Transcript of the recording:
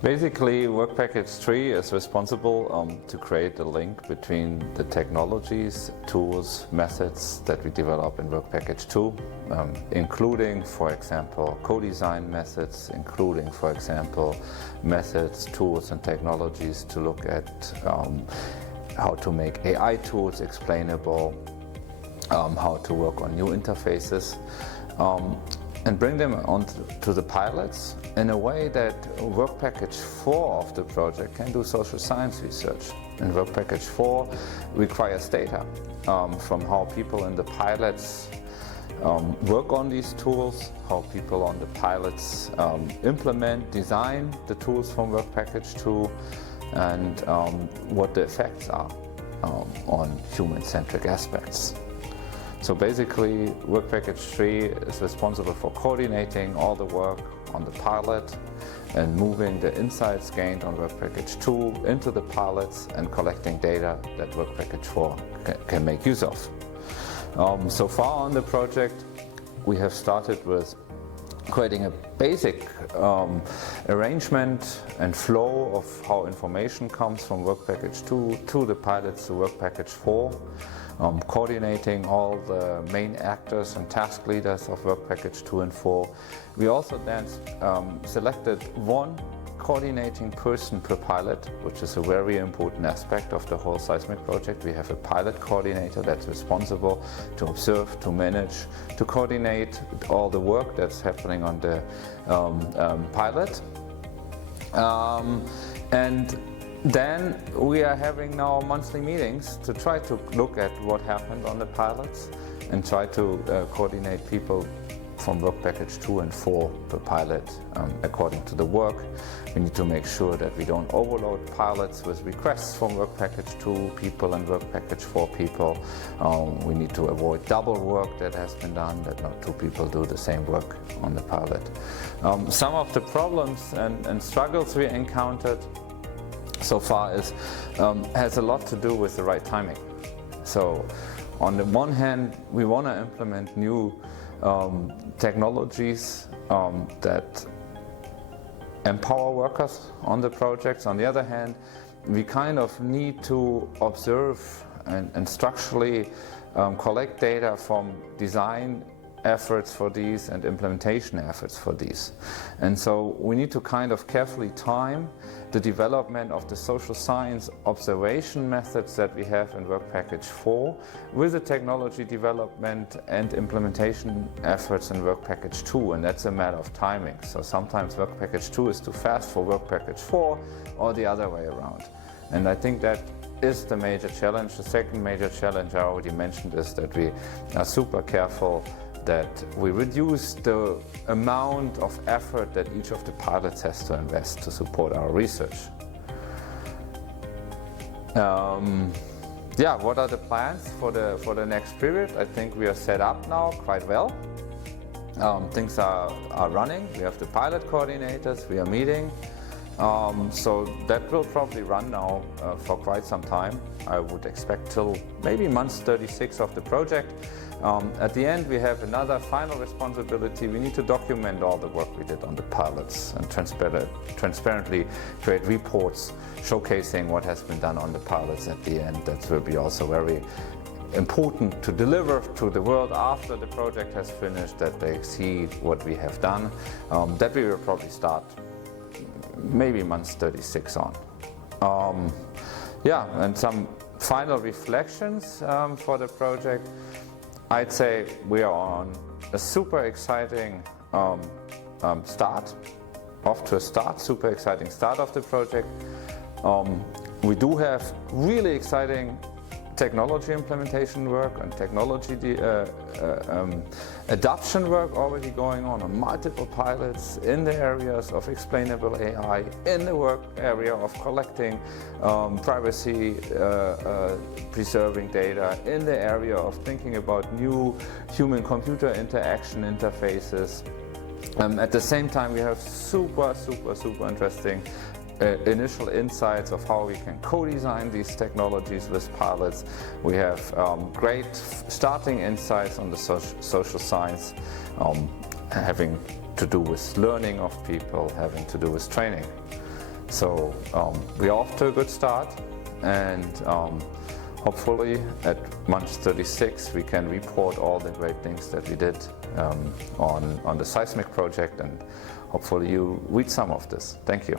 Basically, Work Package 3 is responsible to create a link between the technologies, tools, methods that we develop in Work Package 2, including, for example, co-design methods, including, for example, methods, tools and technologies to look at how to make AI tools explainable, how to work on new interfaces, and bring them onto the pilots in a way that Work Package 4 of the project can do social science research. And Work Package 4 requires data from how people in the pilots work on these tools, how people on the pilots implement, design the tools from Work Package 2, and what the effects are on human-centric aspects. So basically, Work Package 3 is responsible for coordinating all the work on the pilot and moving the insights gained on Work Package 2 into the pilots and collecting data that Work Package 4 can make use of. So far on the project, we have started with creating a basic arrangement and flow of how information comes from Work Package 2 to the pilots to Work Package 4. Coordinating all the main actors and task leaders of Work Package 2 and 4. We also then selected one coordinating person per pilot, which is a very important aspect of the whole SEISMEC project. We have a pilot coordinator that's responsible to observe, to manage, to coordinate all the work that's happening on the pilot. And then we are having now monthly meetings to try to look at what happened on the pilots and try to coordinate people from Work Package 2 and 4 per pilot according to the work. We need to make sure that we don't overload pilots with requests from Work Package 2 people and Work Package 4 people. We need to avoid double work that has been done, that not two people do the same work on the pilot. Some of the problems and struggles we encountered so far has a lot to do with the right timing. So on the one hand, we want to implement new technologies that empower workers on the projects. On the other hand, we kind of need to observe and structurally collect data from design efforts for these and implementation efforts for these. And so we need to kind of carefully time the development of the social science observation methods that we have in Work Package 4 with the technology development and implementation efforts in Work Package 2, and that's a matter of timing. So sometimes Work Package 2 is too fast for Work Package 4 or the other way around. And I think that is the major challenge. The second major challenge I already mentioned is that we are super careful that we reduce the amount of effort that each of the pilots has to invest to support our research. Yeah, what are the plans for the next period? I think we are set up now quite well. Things are running. We have the pilot coordinators, we are meeting. So that will probably run now for quite some time. I would expect till maybe month 36 of the project. At the end, we have another final responsibility. We need to document all the work we did on the pilots and transparently create reports showcasing what has been done on the pilots at the end. That will be also very important to deliver to the world after the project has finished, that they see what we have done. That we will probably start maybe month 36 on. Yeah, and some final reflections for the project. I'd say we are on a super exciting super exciting start of the project. We do have really exciting technology implementation work and technology adoption work already going on multiple pilots in the areas of explainable AI, in the work area of collecting privacy preserving data, in the area of thinking about new human-computer interaction interfaces. At the same time, we have super interesting initial insights of how we can co-design these technologies with pilots. We have great starting insights on the social science, having to do with learning of people, having to do with training. So we're off to a good start, and hopefully at month 36 we can report all the great things that we did on the SEISMEC project, and hopefully you read some of this. Thank you.